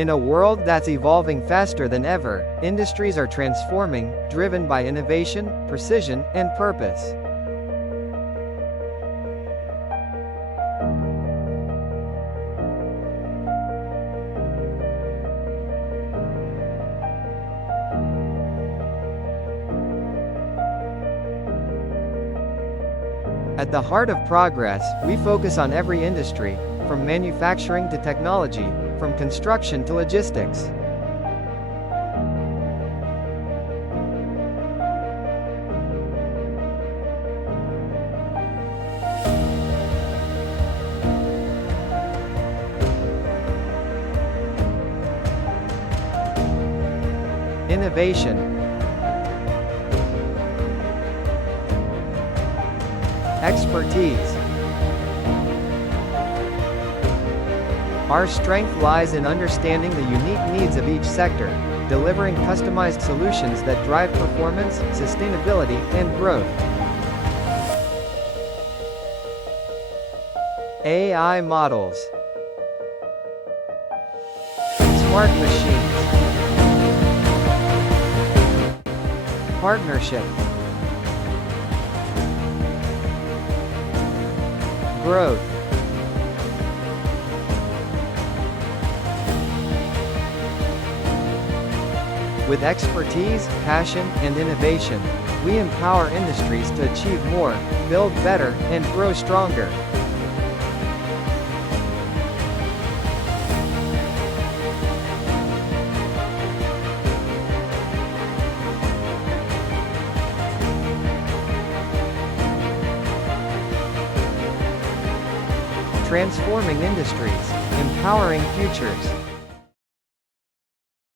In a world that's evolving faster than ever, industries are transforming, driven by innovation, precision, and purpose. At the heart of progress, we focus on every industry, from manufacturing to technology, from construction to logistics. Innovation. Expertise. Our strength lies in understanding the unique needs of each sector, delivering customized solutions that drive performance, sustainability, and growth. AI models. Smart machines. Partnership. Growth. With expertise, passion, and innovation, we empower industries to achieve more, build better, and grow stronger. Transforming industries, empowering futures.